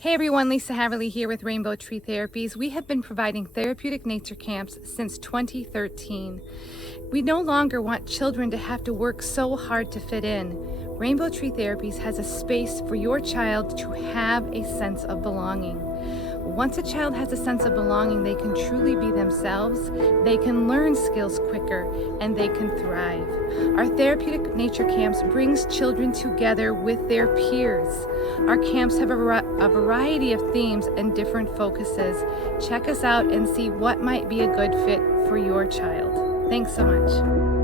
Hey everyone, Lisa Haverly here with Rainbow Tree Therapies. We have been providing therapeutic nature camps since 2013. We no longer want children to have to work so hard to fit in. Rainbow Tree Therapies has a space for your child to have a sense of belonging. Once a child has a sense of belonging, they can truly be themselves, they can learn skills quicker, and they can thrive. Our therapeutic nature camps brings children together with their peers. Our camps have a variety of themes and different focuses. Check us out and see what might be a good fit for your child. Thanks so much.